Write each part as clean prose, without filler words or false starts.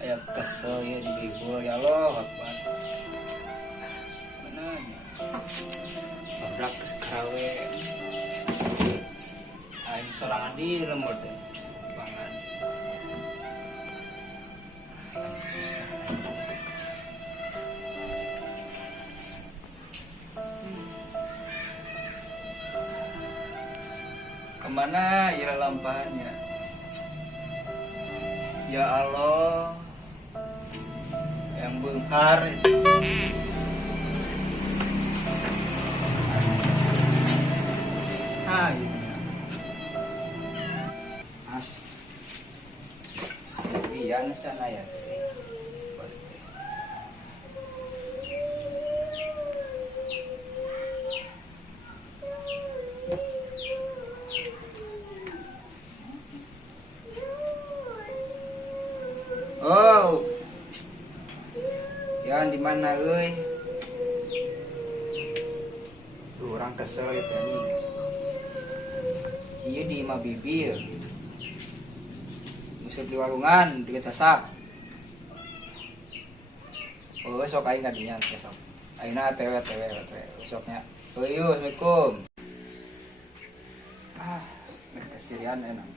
Aya kesel ya di bego ya Allah Akbar. Mana nya? Babrak karawe. Aing sorangan di lembur teh. Banget. Kemana ya lampahannya? Ya Allah, yang benghar itu. Gitu. Mas, Sirian sana ya. Oh, yan di mana euy? Tuh orang kesel gitu nih. Iya di Imah Bibir. Musib di warungan di Sasak. Oh, sok aing tadinya besok. Aina tewe besoknya. Oh, iya, Assalamualaikum. Geus kesirian enak.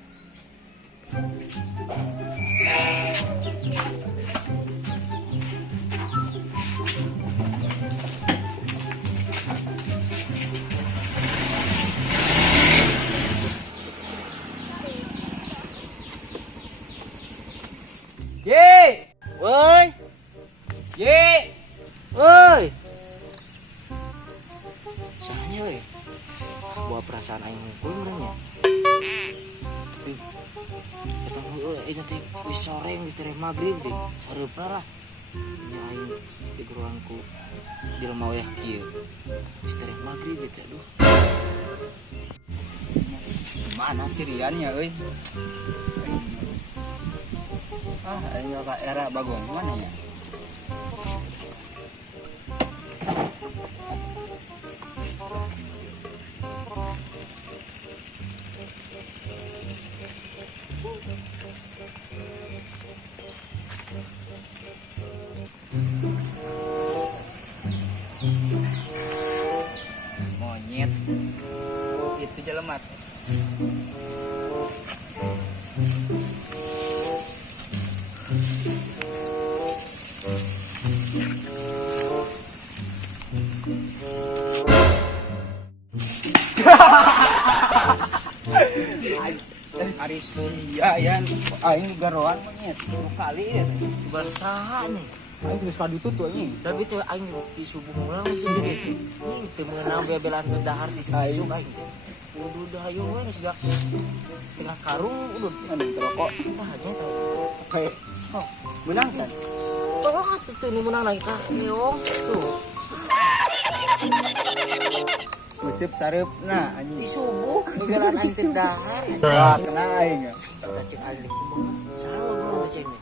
Ye! Woi, Ye! woi. Sahanya woi. Buah perasaan aing hungkul meureunnya. Datang euy nanti wis sore geus teh magrib deh. Sareupna lah. Nya aing di geruangku jelema wayah kieu. Wis teh magrib teh aduh. Mana siriannya euy? Aing ka era bagong mana ya? Monyet itu jelema. Ari sia yan aing garoan monyet kali ya. Bersaha nih. Aing geus kadutut tuh anjing. Tapi teh aing di subuh ulang sih gede. Nih teu meunang bebelan dahar di subuh aing. Udah dayung we geus gak setengah karung udah Anu rokok. tah aja tah. Oke. Oh, menang kan? Oh, tuh ini menang lagi kak, Leong tuh. Musib sareupna Di anjing. subuh, bebelan aing teh dahar. Wah, kena aing. Cek aing di kumaha. Salah gua ceknya.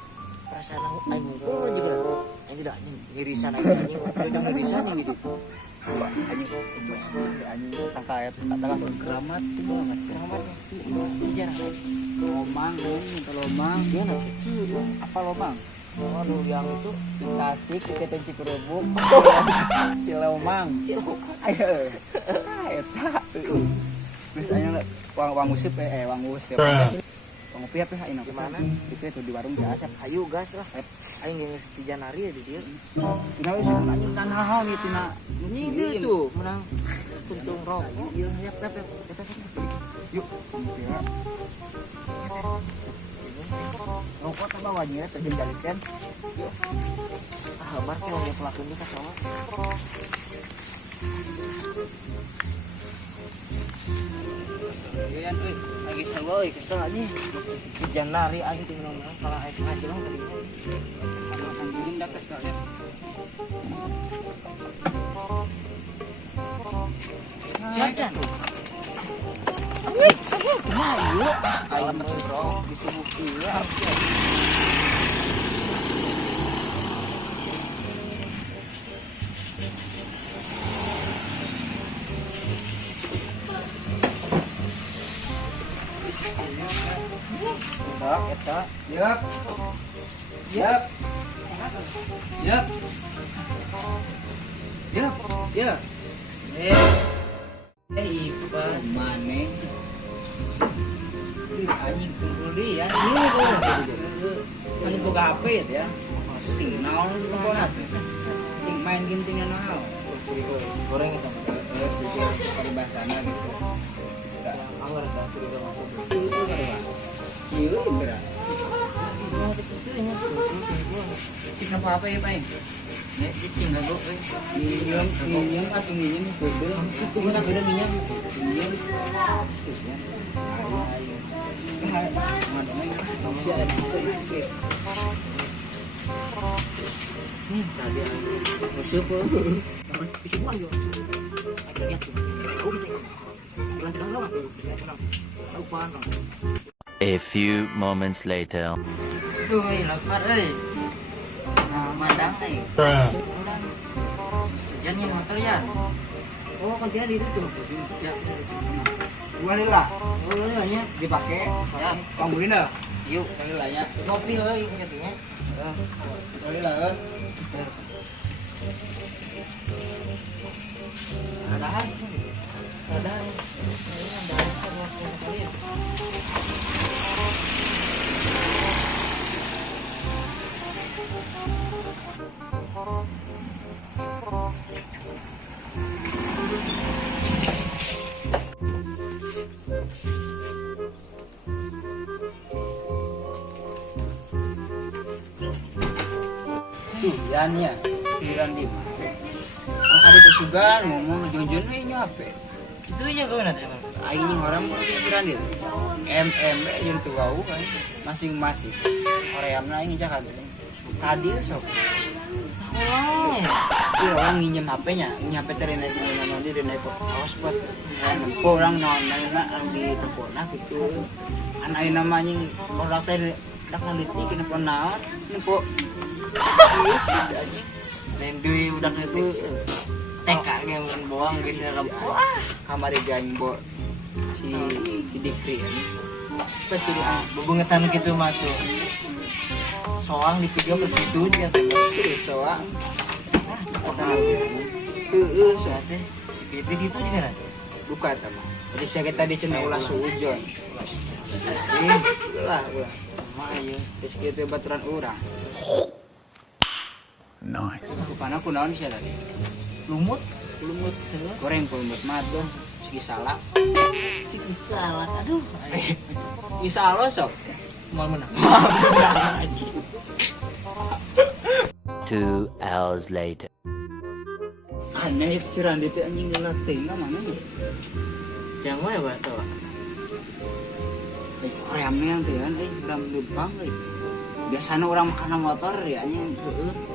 Perasaan aing ngumpul aja berat. Aing tidak anjing ngirisan aing udah ngirisan ini gitu. Anjing tangkaet tak keramat banget. Keramatnya jarang aing. Lomang, minta lomang. Dia nanti Apa lomang? oh yang itu Tasik kita Cikurubuk. Cilomang. Ayo. Eta. Terus aya wang musib wang musib. Wang piap ya ayeuna Gimana? Itu tuh di warung biasa. ayo gas lah. Aing geus 3 hari ya di dieu. Tinggal wis anjing tanah nih tina. Ini dia tuh menang puntung rokok. Iya, yap. Yuk. Ya. Rokok tambah wajib terjadikan. Ah, marke lagi pelakunya ka sama. Iya, euy. Lagi sama euy kesel aja. Janari aing teh menang kalau aing ngajelang tadi. Makan dingin dah kesel ya. Jajan. Ayo, alamat bro, disebut iya. Udah, eta. Yap. Yap. Yap. Yap. Yap. Ipan Mana? anjing kumpul di ya. Iya tuh. Sanis boga HP ya. Ting naon di komponat. Ting main gintingnya naon. Goreng itu. Sejak peribahasana gitu. Udah. Anggar dah sudah masuk. Itu kan ya. Iya beneran. Mau kecilnya tuh. Cik apa ya, Pak? Ya, cicing enggak gua. Minjem atau minjem bebel. Itu masa beda minyak. Minjem. Terusnya. Ayo. Mana main manusia ada itu. Nih, tadi musuh po. Bisa buang yo. Ada lihat tuh. Oh, cek. Bulan tahu lah. Bisa senang. Tahu pan. A few moments later. Duh, lapar euy. Nah, madang euy. Jangan motor ya. Oh, kontainer di itu tuh. Siap. Walillah. Oh, ini nya Dipakai. ya. Kamu ini dah. Yuk, Walillah ya. kopi euy katanya. Walillah. Ada habis nih. Ada. Ada sama kalian. Yan ya. Tiran di. Ada kesugan ngomong jujur nih nyape. Itu aja kau nanti. Aing ini orang mau tiran dia. Jadi tuh wau kan. Masing-masing. Koreamna ini Jakarta. Tadi sok. Oh. Iya orang nginjem HP-nya, nginjem HP terina itu nama dia dan itu kaos buat nempo orang nona di tempona gitu. Kan ayo namanya orang teh dak naliti kenapa naon nempo. Yes, aja. Lendui udah itu tengkak yang boang geus rempok. Kamari gambo si Dikri ini. Pecuri bebungetan gitu mah tuh. Soang di video begitu dia teh. Soang. Soalnya teh si Pipi itu juga nanti. Buka teman. Jadi saya tadi cenah ulah sujon. Lah. Mah ayo. Geus kitu baturan urang. Nice. Rupana kunaon sia tadi? Lumut Goreng lumut mah tuh segi salak. si salah. Aduh. Isa lo sok. Mau menang. 2 hours later. Aneh itu si Randi teh anjing ulah teuing mana ya? Yang wae Pak tuh. Remnya teh kan ram lempang euy. Biasana orang makan motor ya anjing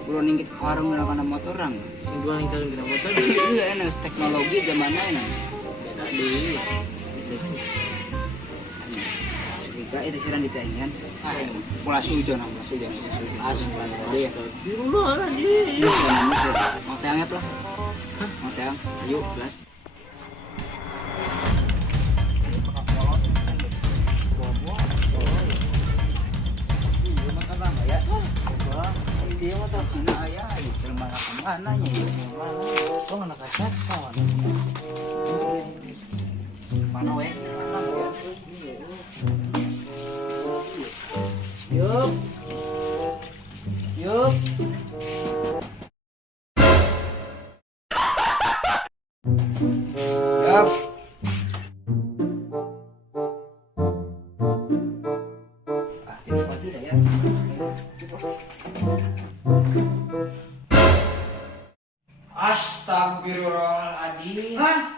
ulah ninggit ka warung makan motor orang. Sing dua lingkaran kita motor Iya enak teknologi zaman now. beda deui. Itu sih. Juga itu si Randi teh kan. Ulah sujon. Astaga dia. Birullah anjing. Mau teh anget lah. Hah? Mau teh? Ayo, gelas. Dia mah tak sini ayah, itu mana kemana nya? Kok anak kacat kawan. Mana we? Yuk. Yuk. Yap. Astagfirullahaladzim. Hah?